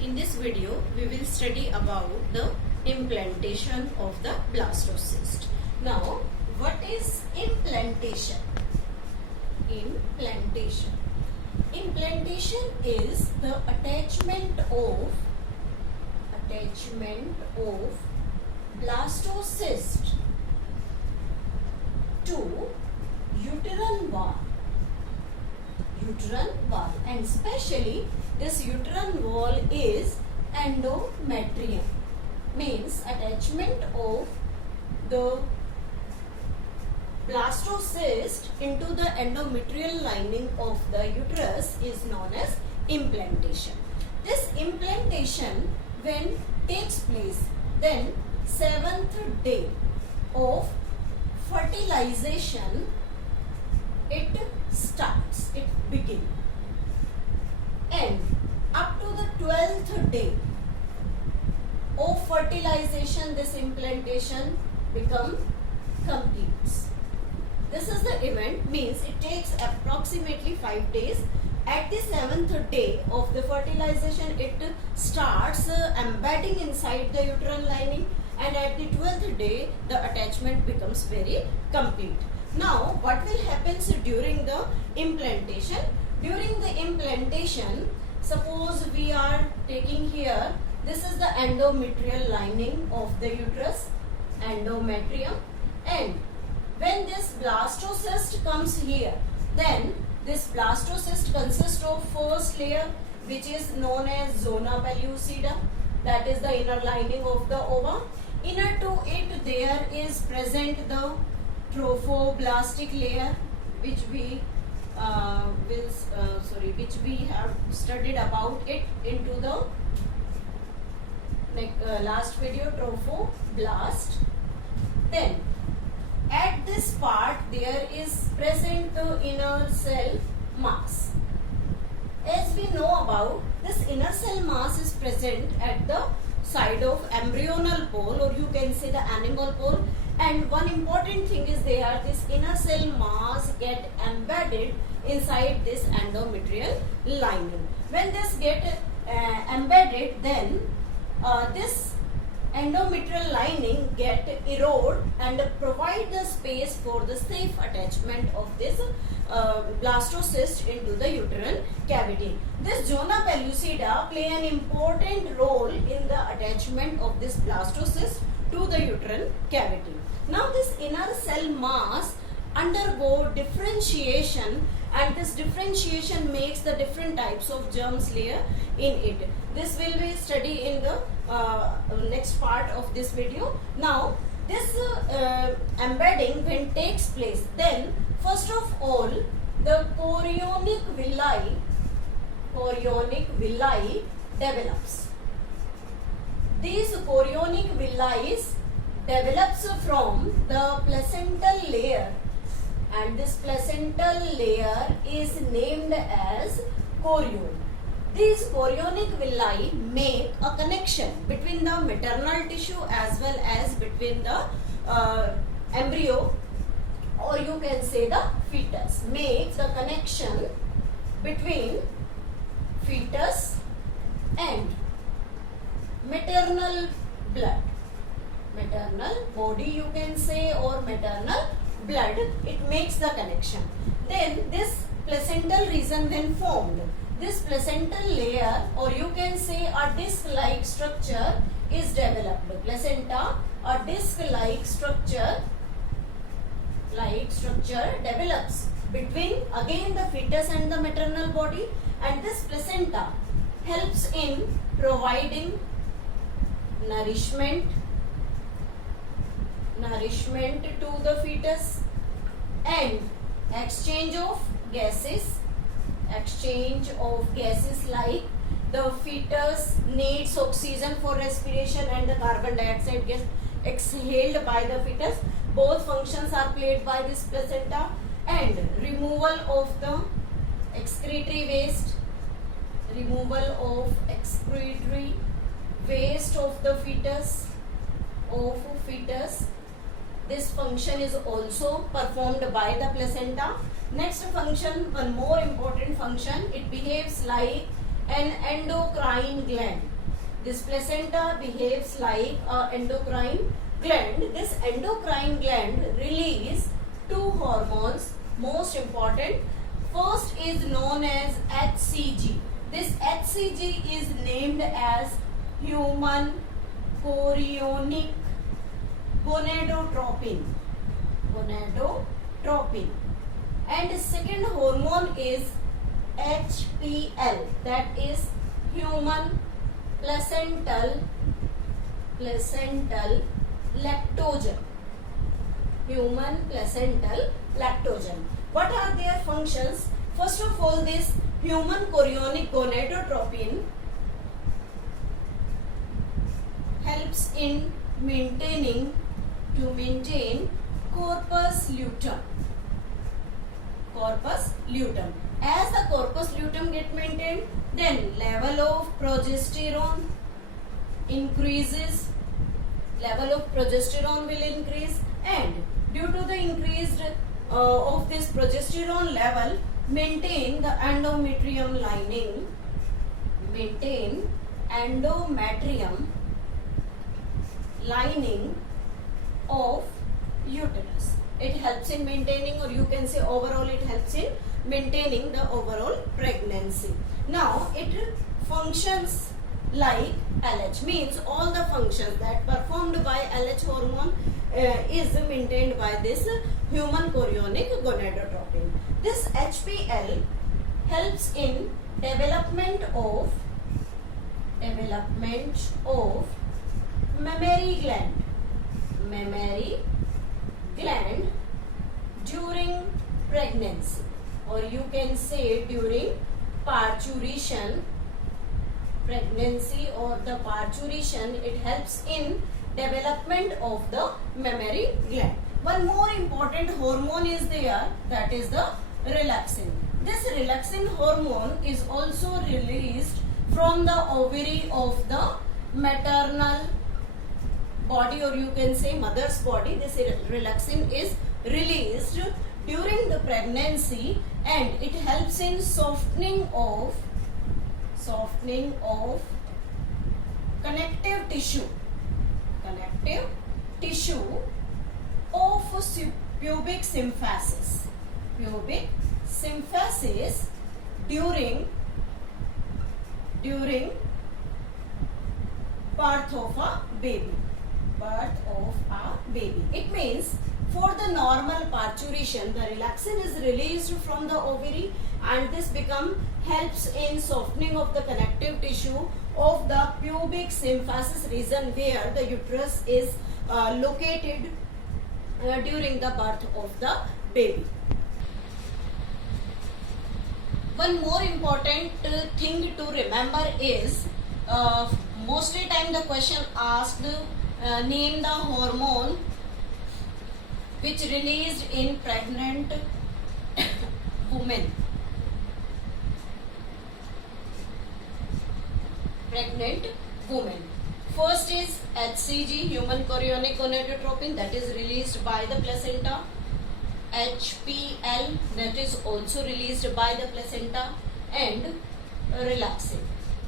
In this video, we will study about the implantation of the blastocyst. Now, what is implantation? Implantation. Implantation is the attachment of blastocyst to uterine wall. And especially this uterine wall is endometrium, means attachment of the blastocyst into the endometrial lining of the uterus is known as implantation. This implantation when takes place, then 7th day of fertilization it starts, it begins, and up to the 12th day of fertilization this implantation completes. This is the event, means it takes approximately 5 days. At the 7th day of the fertilization it starts embedding inside the uterine lining, and at the 12th day the attachment becomes very complete. Now, what will happen during the implantation? During the implantation, suppose we are taking here, this is the endometrial lining of the uterus, endometrium, and when this blastocyst comes here, then this blastocyst consists of first layer, which is known as zona pellucida, that is the inner lining of the ova. Inner to it there is present the trophoblastic layer, which we have studied about it into the last video, trophoblast. Then at this part there is present the inner cell mass. As we know about, this inner cell mass is present at the side of embryonal pole, or you can say the animal pole. And one important thing is there, this inner cell mass get embedded inside this endometrial lining. When this get embedded, then this endometrial lining get erode and provide the space for the safe attachment of this blastocyst into the uterine cavity. This zona pellucida play an important role in the attachment of this blastocyst to the uterine cavity. Now this inner cell mass undergo differentiation, and this differentiation makes the different types of germs layer in it. This will be studied in the next part of this video. Now this embedding when takes place, then first of all the chorionic villi develops. These chorionic villi develops from the placental layer, and this placental layer is named as chorion. These chorionic villi make a connection between the maternal tissue as well as between the embryo, or you can say the fetus. Make the connection between fetus and maternal blood, maternal body you can say, or maternal blood. It makes the connection. Then this placental region when formed, this placental layer, or you can say a disc-like structure is developed. Placenta, a disc-like structure develops between again the fetus and the maternal body, and this placenta helps in providing nourishment to the fetus and exchange of gases like the fetus needs oxygen for respiration and the carbon dioxide gets exhaled by the fetus. Both functions are played by this placenta. And removal of the excretory waste of the fetus. This function is also performed by the placenta. Next function, one more important function, it behaves like an endocrine gland. This placenta behaves like an endocrine gland. This endocrine gland release two hormones, most important. First is known as HCG. This HCG is named as human chorionic gonadotropin. And the second hormone is HPL, that is human placental lactogen. Human placental lactogen. What are their functions? First of all, this human chorionic gonadotropin helps in maintain corpus luteum. As the corpus luteum get maintained, then level of progesterone increases. Level of progesterone will increase, and due to the increased of this progesterone level, maintain the endometrium lining. Maintain endometrium lining of uterus. It helps in maintaining, or you can say overall it helps in maintaining the overall pregnancy. Now it functions like LH, means all the functions that performed by LH hormone is maintained by this human chorionic gonadotropin. This HPL helps in development of mammary gland during pregnancy, or you can say during parturition. Pregnancy or the parturition, it helps in development of the mammary gland. One more important hormone is there, that is the relaxin. This relaxin hormone is also released from the ovary of the maternal body, or you can say mother's body. This relaxin is released during the pregnancy, and it helps in softening of connective tissue of pubic symphysis during birth of a baby. It means for the normal parturition, the relaxin is released from the ovary, and this helps in softening of the connective tissue of the pubic symphysis region where the uterus is located during the birth of the baby. One more important thing to remember is mostly time the question asked name the hormone which released in pregnant women. First is HCG, human chorionic gonadotropin, that is released by the placenta. HPL, that is also released by the placenta, and relaxin.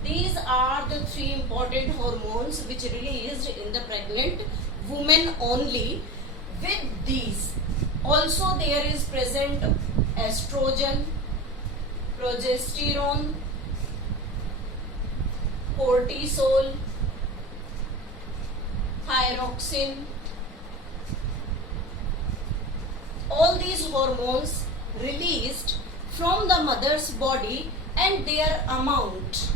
These are the three important hormones which released in the pregnant woman only. With these, also there is present estrogen, progesterone, cortisol, thyroxine. All these hormones released from the mother's body, and their amount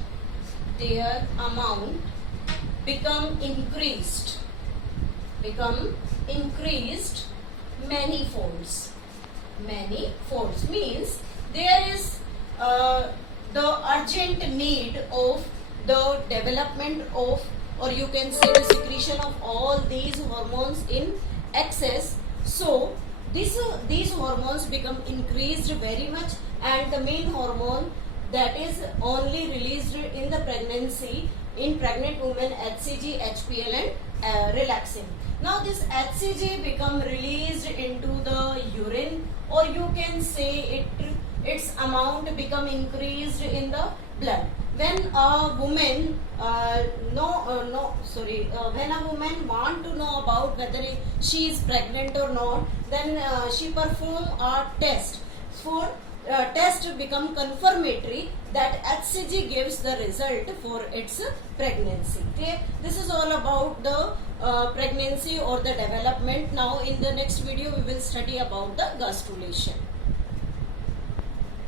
become increased many folds. Means there is the urgent need of the development of, or you can say the secretion of all these hormones in excess. So these hormones become increased very much, and the main hormone that is only released in the pregnancy in pregnant women, HCG, HPL and relaxin. Now this HCG become released into the urine, or you can say its amount become increased in the blood. when a woman when a woman want to know about whether she is pregnant or not, then she perform a test. For test become confirmatory that HCG gives the result for its pregnancy. Okay, this is all about the pregnancy or the development. Now in the next video we will study about the gastrulation.